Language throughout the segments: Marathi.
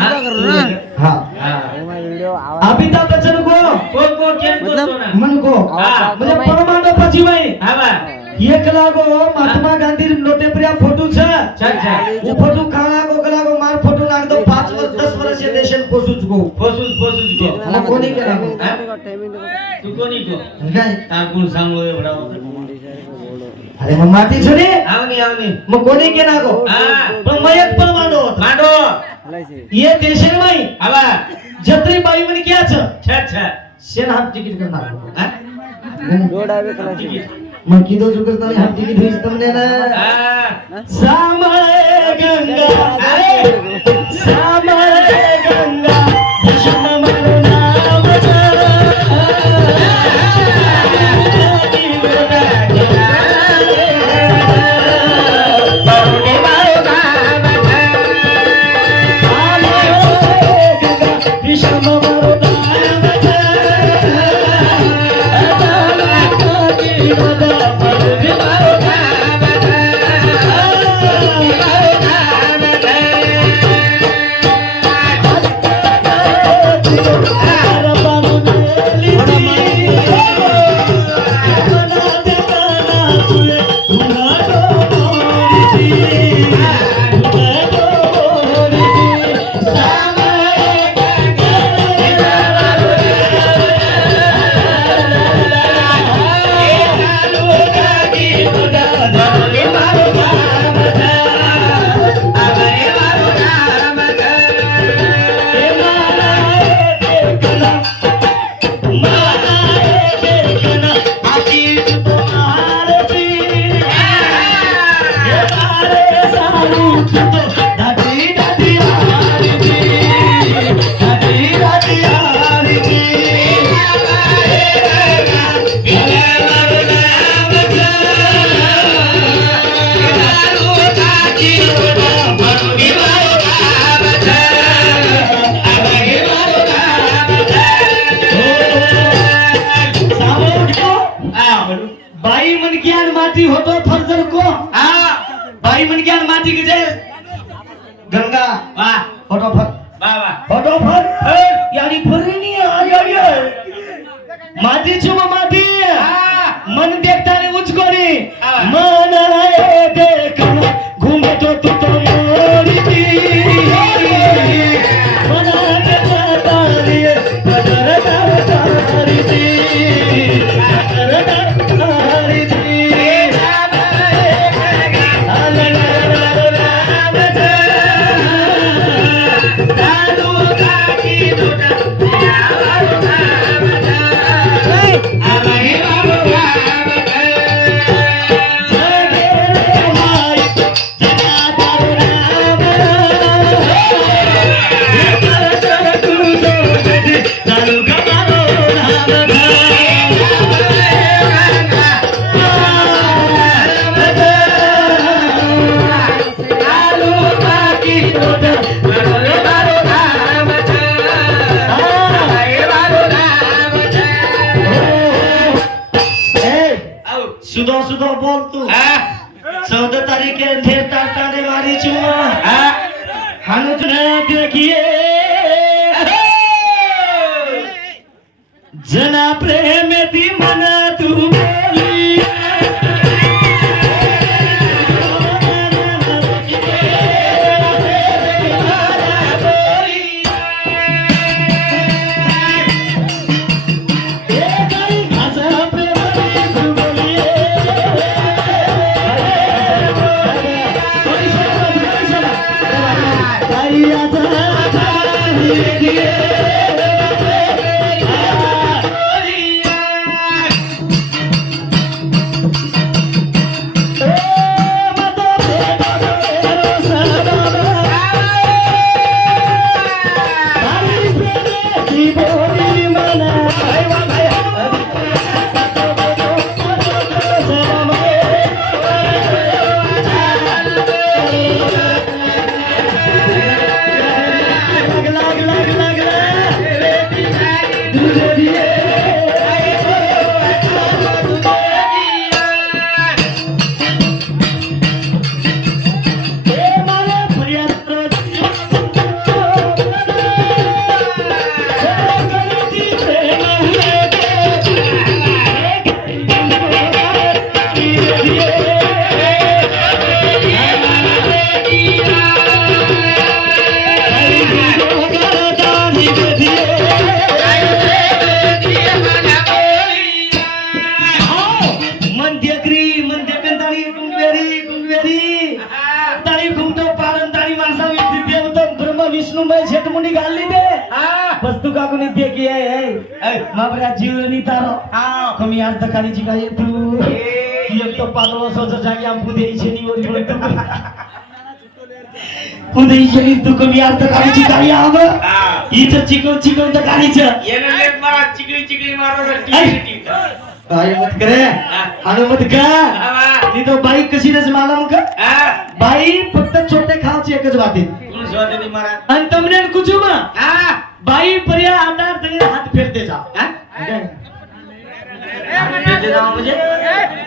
सुधा करो ना हाँ वीडियो अमिताभ बच्चन को मन को म्हणजे परमानंद पची भाई एक लागो महात्मा गांधी नोटे पर फोटो छ वो फोटो खाना को कला को मार फोटो लाग दो 5 वर्ष 10 वर्ष ये देशन पोसुच को मला कोणी केला तू कोणी को काय ताकून सांगलो एवढा अरे मग माती छुरी आवनी मग कोणी केला को पण मयत पण मांडो ये देशन भाई आवा जत्री बाई म्हणे क्याच छा शेन हाफ तिकीट करणार जोडावे कला मग किदो चुकरता हाफ तिकीट होईस तुमने ना सामय गंगा अरे सामय गंगा कृष्ण मनो नाम बाई मन ज्ञान माटी होतो फरजर को बाई मन ज्ञान माटी के जय गंगा वाह फटोफट फटोफट यानी फरनी आय माटी छुमा माटी मन देखता ने उच कोरी मन है देखना घूमे तो तू तो मोरी दी मन है तारी बदर तारी दी सुधो बोल तू 14 तारीख के ढेर ताने मारी चुमा हानुज ने देखिए जना प्रेम दी मन तू बोली सुंबाई छेट मुंडी गाल ली दे बस तू का कोणी दे की आहे माबऱ्या जीवनी तारो कमी आज दखालीची काय तू एक तो 5 वर्षाचा जागी आम्ही द्यायची निवड म्हणतो पुदेशनी तू कमी आज दखालीची काय आव इथं चिकन दखालीचं येणं लेट मारा चिकली मारा टी काय मत करे आणि मत का नी तो बाई कशी नस मालूम का बाई फक्त छोटे खावची एकच बात आहे कोण स्वादे मारा आणि तमने कुचुमा बाई पर्या आटार तरी हात फेरते जा फेरते जाऊ म्हणजे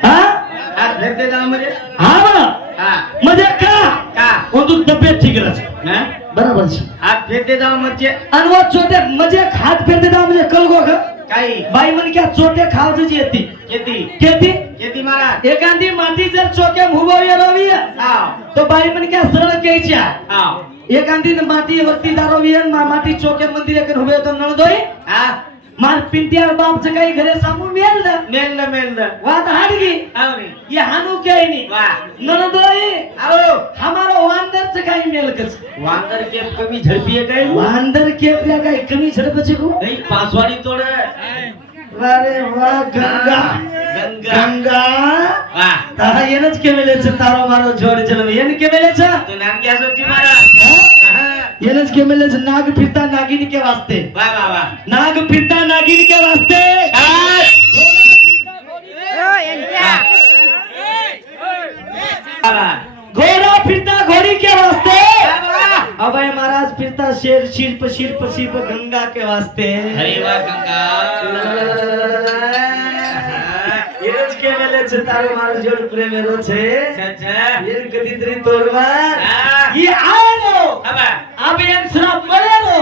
हात फेरते जाऊ म्हणजे हा बा म्हणजे का कोण तू तब्येत ठीक राहते बरोबर हात फेरते जाऊ म्हणजे आणि वो छोटे म्हणजे हात फेरते जा म्हणजे कलगो का काही बाई म्हण क्या छोटे खावची येते केती मारा एखादी माती जर चोक्या उभं रवी तो बाई म्हण क्या सरळ घ्यायच्या एखादी माती वरती दारोवी माती चोक्या मंदिर एक उभे तो नळदोय मार पिंटिया बाप से काही घरे सामू मेल वात हाडगी ये हानू काय नी नळदोय हमारा वांदर से काही मेलकच वांदर के कमी झडपी आहे काय वांदर केपल्या काही कमी झडपचे को नाही पासवाडी तोड अरे वाह गंगा वाह ता येनच केमेलेच तारो मारो जोड जलम येन केमेलेच तू नाम क्या सोची मारा येनच केमेलेच नाग फिरता नागिन के वास्ते वाह नाग फिरता नागिन के वास्ते घोड़ा फिरता घोड़ी के वास्ते अभय महाराज फिरता शेर शिल्प गंगा के वास्ते अरे वाह गंगा येनच केमेलेच तारो मारो जोड प्रेमेरो छे येन कधीतरी तोडवार ये आलो अब येन श्राप मळेलो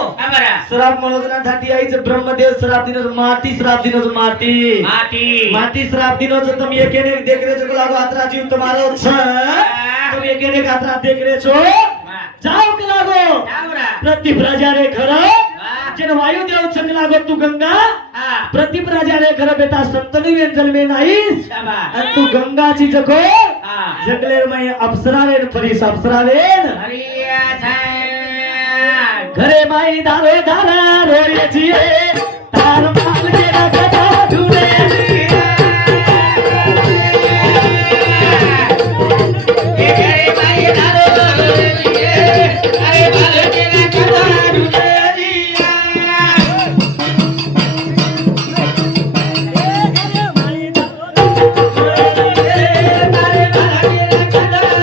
श्राप मळोदनासाठी आईचं ब्रह्मदेव श्राप दिनच माटी श्राप दिनच तुम एकेने देखरे छो लागो आत्रा जीव तुम्हारो छ तुम एकेने आत्रा देखरे छो जाओ के लागो प्रतीप राजा रे घर जेन वायुदेव छंग लागो तू गंगा प्रतीप राजा रे घर बेटा संतनी वेन जन्मे नाहीस आणि तू गंगाची जगो जगलेर मै अप्सरा वेन परीस अप्सरा वेन घरे माई दारे दारा रोये जिए तार माल के रखता ढूंढे घरे माई दारो रोये जिए अरे माल के रखता ढूंढे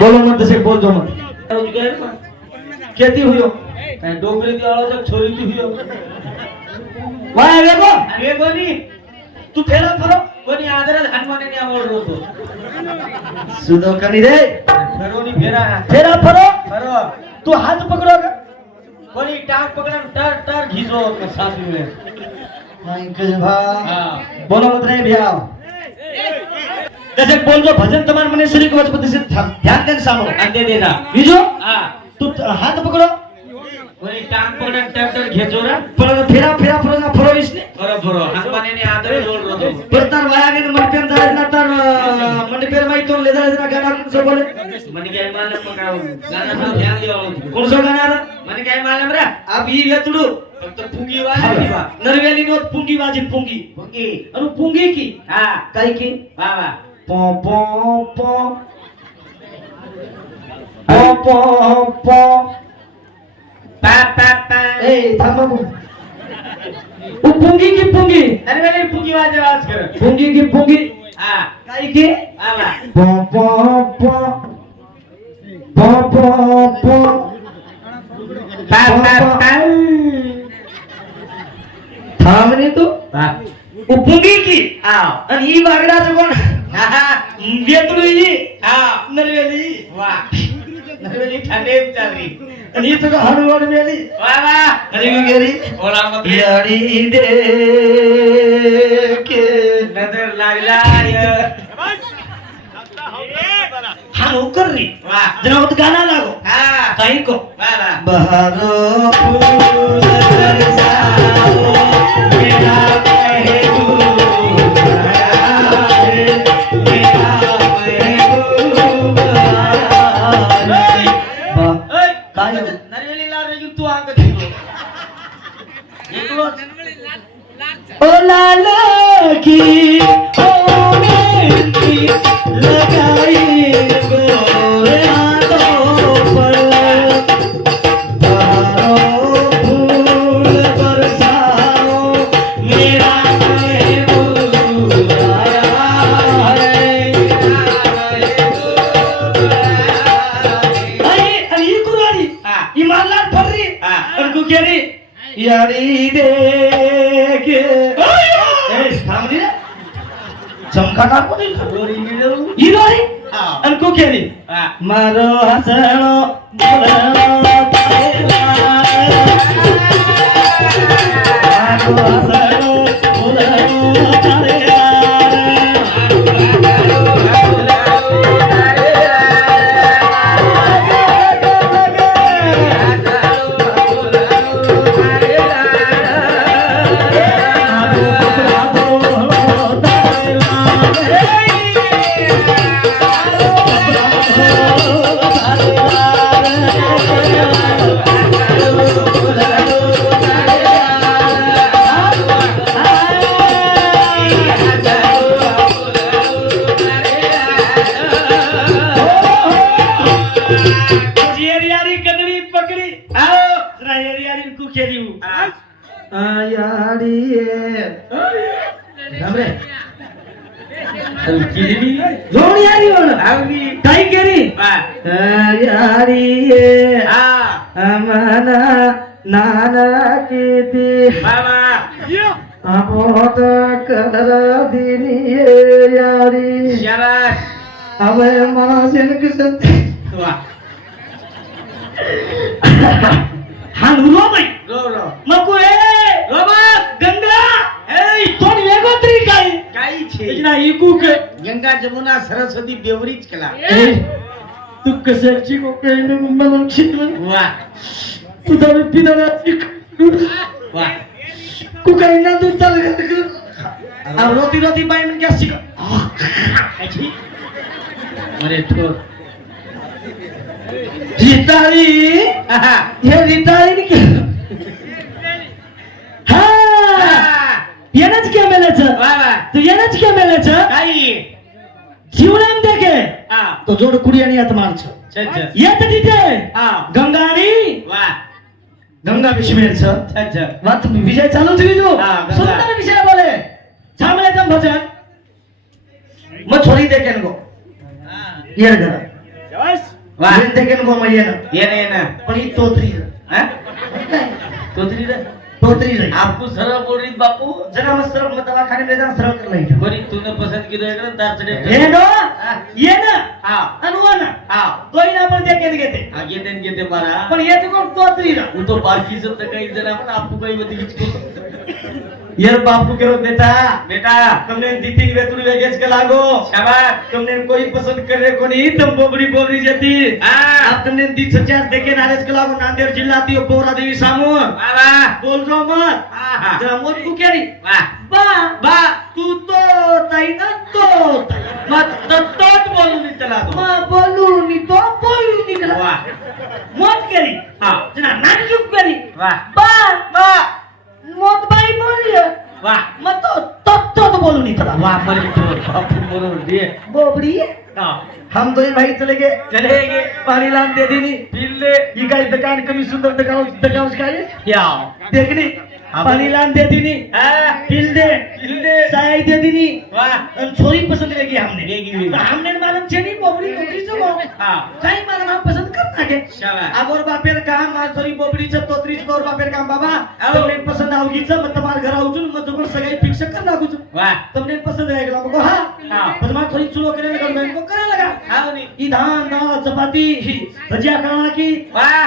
बोलो मत से बोल दो मत खेती हुई डोकरी दी आलो तक छोरी दी हुई वाया वेगो अरे कोणी तू फेरा फरो कोणी आदरच हनुमाने आवड होतो सुदो कणी रे फरोनी फेरा फरो फरो तू हाथ पकड़ो कोणी टांग पकडून टर घिसो साथ में अंकज भाई बोलो मत रे भैया जैसे बोल जो भजन तुम्हारे मनेश्वरी को वचपति से ध्यान देना सामो अंदे देना बीजो तू हाथ पकड़ो कोणी टांग पकडून टर घेचो रा फेरा फरो इसने फरो हनुमाने ने आदर जोड रतो परतार वायाने मनपेम झाले ना तर मनपेर माई तो ले झाले ना गाना कोण बोले मन काय मालम पकाव गाना तो ध्यान देवा कोण सो गाना मन काय मालम रा अब ही लेतडू फक्त पुंगी वाजी बा नरवेली नो पुंगी वाजी पुंगी अनु पुंगी की काय की बाबा पो पो पो पो पो पो पा ए थांबा पुंगी की पुंगी नरवेली पुंगी वाजे वाज कर पुंगी की पुंगी काय की वा वा प प प प प प पा पा पा थांबणे तू वा उपुंगी की आव आणि ही बागडाचं कोण हा हा बेतलू ही आव नरवेली वा नरवेली ठाणे चालली आणि ही तुझं हळूहळू मेली वा वा आणि मी गेली बोला मग याडी दे के नजर लागला हा नोकर रे वा जरा होत गाना लागो हा काही को वा वा बहारो फूल बरसाओ मेरा महबूब आया है मेरा महबूब आया है काय नरवेली लाल रे तू अंक दिलो ओ लाल की ओ मेहंदी लगाई गोरे हाथों पर बहारों फूल बरसाओ मेरा महबूब आया है आणि कुरारी इमानदार फर्री अनकू केरी यारी दे के ए थांबली रे चमकाना कोणी हिरोरी अनकू केरी मारो हसणो बोलणो मारो हसणो बोलणो तारे काय केली यारी आम्हाला नाना किती आमोद कर दिनी यारी अवे मासिन किसन हा नुरो बाई नको गंगा कोण वेगळं तरी काय काही छे ना इकू के गंगा जमुना सरस्वती बेवरीच केला तू कशाची कोकण म्हणून शिकवण वा तू दारू पिणार वा तू काही ना तू चाल रोती रोती बाई म्हणजे काय शिक अरे ठोर रिताळी हे रिताळी केलं हा येणंच केमेल्याचं वा वा तू येणंच केमेल्याचं काही जीवनाम देखे हा तो जोड कुडी आणि यात माणसं छछ येत तिथे हा गंगा आणि वा गंगा विषमेरचं छछ वात विषय चालूच तू हा, गंगा. सुंदर विषय बोले चांगल्याचं भजन मग छोरी देखेन गो येर घरा वा देखेन गो मग येणं ये ना पण ही तोत्री हा तोतरी रे तोत्री रे आपको सरळ बोल रही बापू जरा मस्त सरळ मग दवाखाने में जाऊन सरळ कर नाही कोणी तूने पसंत केलं इकडे दाचडे हे नो ये ना हा अनुवा ना हा दोई ना पण देखेन घेते आगे देन घेते बारा पण येते कोण तोत्री ना वो तो बाकी सब तो कई जरा पण आपको कई बती किसको यार बापू के रोक देता बेटा तुमने दीपिन वेतुल वेगेज के लागो शाबाश तुमने कोई पसंद करे कोणी तुम बोबडी बोबडी जेती हाँ आप तुमने दी सचार देखे नारेज के लागो नांदेड जिल्हाती पोरा देवी सामून बाबा बोल जो मत हा जरा मोत तू केरी वाह बा बा तू तो ताई ना तो मग तोट बोलून त्याला तो मा बोलू नी तो बोलू निकला वाह मोत केरी हा जना नाटक केरी वाह बा बा मोत बाई बोली वाह मग तो बोलू निकला वाह पर तो बापू बरोबर दे बोबडी हाँ हम दोई भाई चले गए चलेंगे पानी लान दे देनी पिल्ले ये गाय दुकान कमी सुंदर दुकान दुकान उसका है क्या देखनी पाणी लान दे दिनी पिल दे चाय दे दिनी आणि छोरी पसंद लगी हमने मालूम छेनी बोबड़ी तोतरी जो काही मालूम हम पसंद करना के अगोर बापेर काम मा छोरी बोबड़ी च तोतरी च गोर बापेर काम बाबा तुमने पसंद आवगी च मत तुम्हार घर आउजून मत तुमको सगाई फिक्स कर लागू तुमने पसंद रहेगा मको हां पण मा थोड़ी चुलो करे लगा मैं को करे लगा ई धान दाल चपाती भजिया खाना की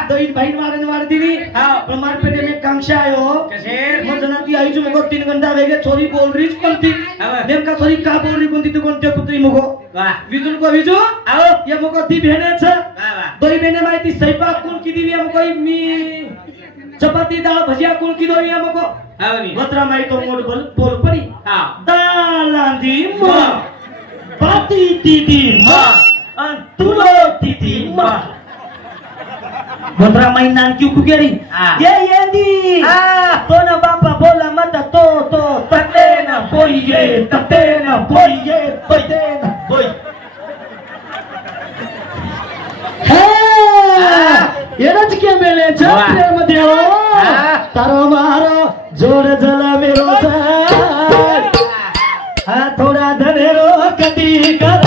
तो इन भाई मार दिनी पण मार पेटे में कांक्षा आयो कैसे मग जनाती आई जो मको 3 घंटा वेगे छोरी बोल रही कोणती नेमका छोरी का बोल रही कोणती तू कोणते कुत्री मको विजून को विजू आओ ये मको ती बहने छ दोई बहने माहिती स्वयंपाक कोण की दिली मको मी चपाती दाल भजिया कोण की दोई मको वत्रा माई तो मोड बोल पडी दाल आंधी म पाती दीदी म अन तुलो दीदी म वत्रा माई नान क्यों कुकेरी ये येंदी तो ना बापा बोला मत तो तते ना बोई ये तते ना बोई ये तते ना बोई एरच के मेले छ प्रेम देव तारो मारो जोड जला मेरो थोड़ा धनेरो कटी कर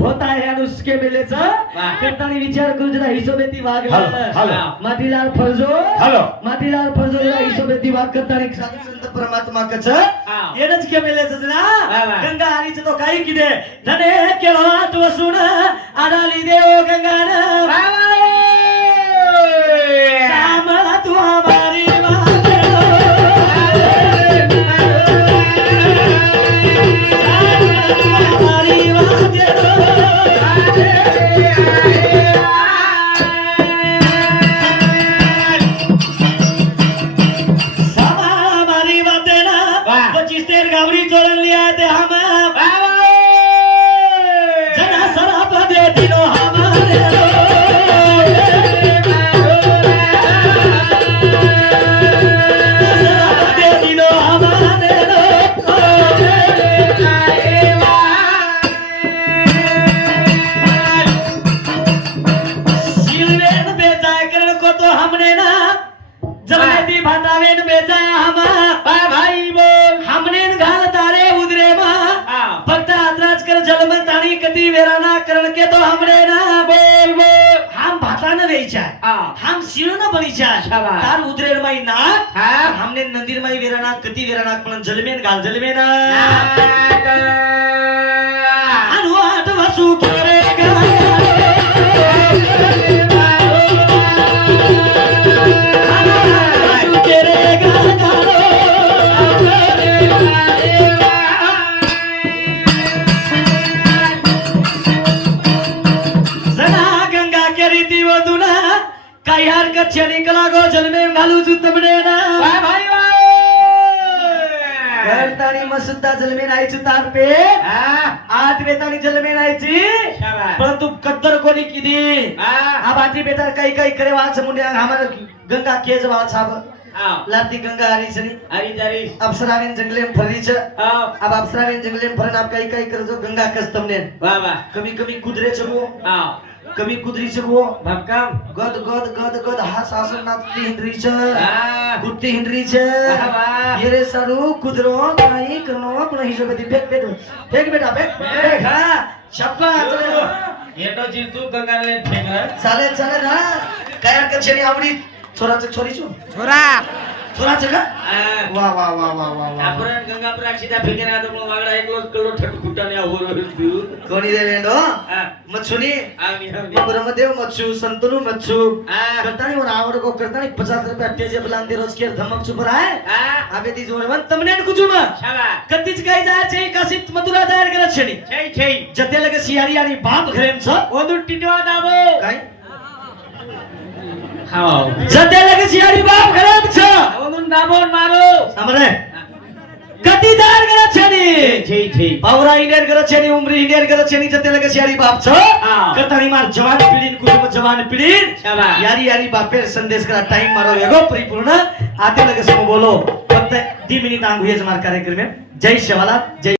होता है उसके मेले विचार करू जरा हिशोबेती वाग माटीलाल फर्जो जरा हिशोबेती वाग करतानी साधू संत परमात्मा कच येनच के मेले जरा गंगा हरीच तो काही किदे धने केळवात वसून आडाली देव गंगाना सामळा तू हमारी हम शिळना बळीचा तार उद्रेर माई नाक हमने नंदीर माई वेराना कती वेराना पण जलमेन घाल जलमेन अनु आठ वसु करे काही हरकत निकला गो जन्मे घालू तुमने ना भाई करतानी मसुद्धा जलमे नाहीची तार पे 8 वेतानी जलमे नाहीची परंतु कद्दर कोणी किदी आबाती बेटा काही काही करे वाच मुंडे हमार गंगा केज वाल साहब लाती गंगा हरीसनी हरी जारी अप्सरावेन जंगले फरीच अब अप्सरावेन जंगले फरन आप काही काही करजो गंगा कस्तमने वाह वाह कमी कमी कुदरे छबो कमी कुदरीचं गो भक्कम गद गद गद गद हा सासन नाचती हिंद्रीचं हा. कुत्ती हिंद्रीचं वाह. ये रे सारू कुदरो काही करणो पण हिशोबती फेक बेटा फेक हा शाबास येतो जी तू गंगाले फेकणार चालेल चालेल हा काय हरकत शेणी आवडी छोराचं छोरीचो छोराचं का वा वा वा वा वा वा आपण गंगापूर अक्षिता फेकणे आता मग वागडा एकलोच कलो ठट फुटाने आवर कोणी दे लेंडो मच्छुनी ब्रह्मदेव मच्छू संतनु मच्छू करतानी वो आवड़ को करतानी 50 रुपया तेजे बुलांदे रोज के धमक सुपर आहे आबे ती जोरवन तमने कुजुम कत्तीच काय जायचे कसित मथुरा जायर करत छणी छै जते लगे सियारी आणि बाप घरेम छ ओदू टिटवा दाबो काय हाव जते लगे सियारी बाप घरेम छ ओदून दाबोन मारो हमरे कती जायर करत छणी छै पावरा इंडियन करत छणी उमरी इंडियन करत छणी जते लगे सियारी बाप छ करतानी मार जवान पिढीन कुटुंब जवान पिढीन शाबास यारी यारी बापेर संदेश करा टाइम मारो वेगो परिपूर्ण आते लगे सम बोलो फक्त 2 मिनिट आंगू हेच मार कार्यक्रम जय शिवाला जय